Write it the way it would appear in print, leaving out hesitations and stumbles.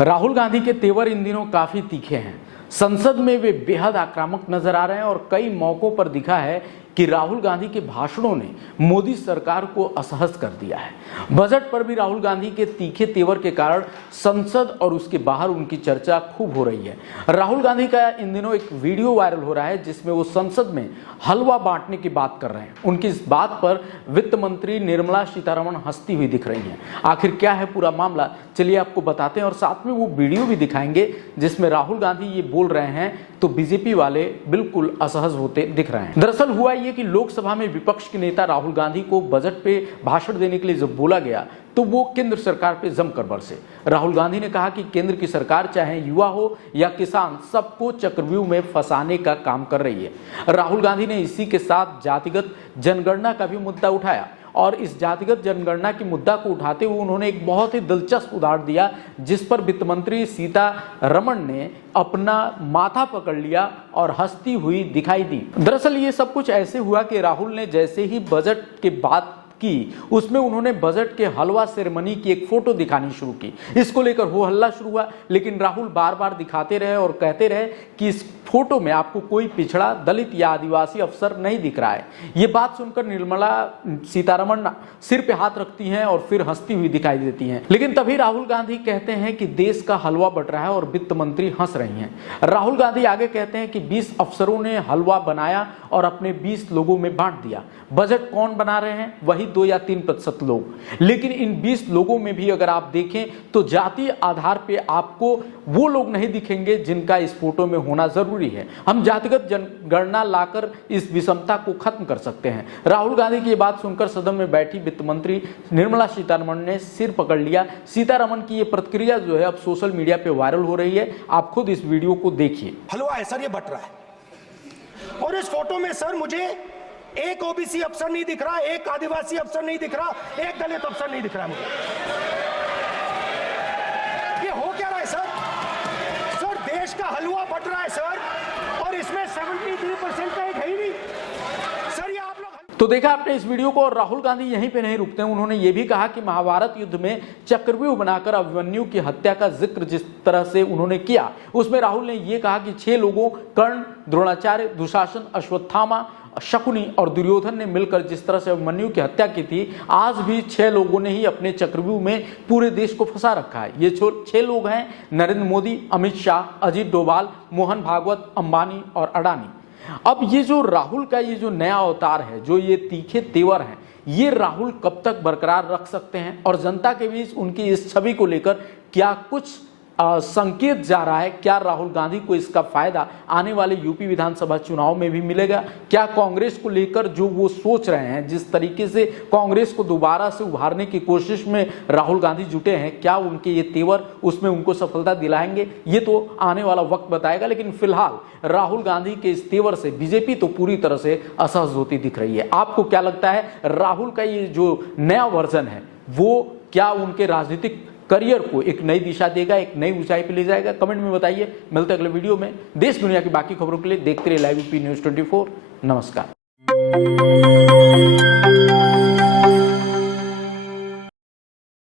राहुल गांधी के तेवर इन दिनों काफी तीखे हैं। संसद में वे बेहद आक्रामक नजर आ रहे हैं और कई मौकों पर दिखा है कि राहुल गांधी के भाषणों ने मोदी सरकार को असहज कर दिया है। बजट पर भी राहुल गांधी के तीखे तेवर के कारण संसद और उसके बाहर उनकी चर्चा खूब हो रही है। राहुल गांधी का इन दिनों एक वीडियो वायरल हो रहा है जिसमें वो संसद में हलवा बांटने की बात कर रहे हैं। उनकी इस बात पर वित्त मंत्री निर्मला सीतारमण हंसती हुई दिख रही हैं। आखिर क्या है पूरा मामला, चलिए आपको बताते हैं और साथ में वो वीडियो भी दिखाएंगे जिसमें राहुल गांधी ये बोल रहे हैं तो बीजेपी वाले बिल्कुल असहज होते दिख रहे हैं। दरअसल हुआ ये कि लोकसभा में विपक्ष के नेता राहुल गांधी को बजट पे भाषण देने के लिए जब बोला गया तो वो केंद्र सरकार पे जमकर बरसे। राहुल गांधी ने कहा कि केंद्र की सरकार चाहे युवा हो या किसान, सबको चक्रव्यूह में फंसाने का काम कर रही है। राहुल गांधी ने इसी के साथ जातिगत जनगणना का भी मुद्दा उठाया और इस जातिगत जनगणना के मुद्दा को उठाते हुए उन्होंने एक बहुत ही दिलचस्प उदाहरण दिया जिस पर वित्त मंत्री सीतारमण ने अपना माथा पकड़ लिया और हंसती हुई दिखाई दी। दरअसल ये सब कुछ ऐसे हुआ कि राहुल ने जैसे ही बजट के बात की, उसमें उन्होंने बजट के हलवा सेरेमनी की एक फोटो दिखानी शुरू की। इसको लेकर हो हल्ला शुरू हुआ, लेकिन राहुल बार बार दिखाते रहे और कहते रहे कि इस फोटो में आपको कोई पिछड़ा, दलित या आदिवासी अफसर नहीं दिख रहा है। ये बात सुनकर निर्मला सीतारमण सिर पे हाथ रखती हैं और फिर हंसती हुई दिखाई देती हैं। लेकिन तभी राहुल गांधी कहते हैं कि देश का हलवा बट रहा है और वित्त मंत्री हंस रही हैं। राहुल गांधी आगे कहते हैं कि 20 अफसरों ने हलवा बनाया और अपने 20 लोगों में बांट दिया। बजट कौन बना रहे हैं? वही 2 या 3% लोग। लेकिन इन 20 लोगों में भी अगर आप देखें तो जातीय आधार पे आपको वो लोग नहीं दिखेंगे जिनका इस फोटो में होना जरूरी है। हम जातिगत जनगणना लाकर इस विषमता को खत्म कर सकते हैं। राहुल गांधी की ये बात सुनकर सदन में बैठी वित्त मंत्री निर्मला सीतारमण ने सिर पकड़ लिया। सीतारमण की ये प्रतिक्रिया जो है अब सोशल मीडिया पे वायरल हो रही है। आप खुद इस वीडियो को देखिए। हलवा है सर, ये बट रहा है और इस फोटो में सर मुझे एक ओबीसी अफसर नहीं दिख रहा, एक आदिवासी अफसर नहीं दिख रहा, एक दलित अफसर नहीं दिख रहा मुझे। ये हो क्या रहा है सर? सर देश का हलवा बट रहा है सर और इसमें 73% का एक है ही नहीं सर। ये आप लोग तो देखा आपने इस वीडियो को और राहुल गांधी यहीं पे नहीं रुकते हैं। उन्होंने ये भी कहा कि महाभारत युद्ध में चक्रव्यूह बनाकर अभिमन्यु की हत्या का जिक्र जिस तरह से उन्होंने किया, उसमें राहुल ने ये कहा कि 6 लोगों कर्ण, द्रोणाचार्य, दुशासन, अश्वत्थामा, शकुनी और दुर्योधन ने मिलकर जिस तरह से अभिमन्यु की हत्या की थी, आज भी 6 लोगों ने ही अपने चक्रव्यूह में पूरे देश को फंसा रखा है। ये 6 लोग हैं नरेंद्र मोदी, अमित शाह, अजीत डोभाल, मोहन भागवत, अंबानी और अडानी। अब ये जो राहुल का ये जो नया अवतार है, जो ये तीखे तेवर हैं, ये राहुल कब तक बरकरार रख सकते हैं और जनता के बीच उनकी इस छवि को लेकर क्या कुछ संकेत जा रहा है? क्या राहुल गांधी को इसका फायदा आने वाले यूपी विधानसभा चुनाव में भी मिलेगा? क्या कांग्रेस को लेकर जो वो सोच रहे हैं, जिस तरीके से कांग्रेस को दोबारा से उभारने की कोशिश में राहुल गांधी जुटे हैं, क्या उनके ये तेवर उसमें उनको सफलता दिलाएंगे? ये तो आने वाला वक्त बताएगा। लेकिन फिलहाल राहुल गांधी के इस तेवर से बीजेपी तो पूरी तरह से असहज होती दिख रही है। आपको क्या लगता है, राहुल का ये जो नया वर्जन है वो क्या उनके राजनीतिक करियर को एक नई दिशा देगा, एक नई ऊंचाई पे ले जाएगा? कमेंट में बताइए। मिलते हैं अगले वीडियो में। देश दुनिया की बाकी खबरों के लिए देखते रहिए लाइव यूपी न्यूज़ 24। नमस्कार।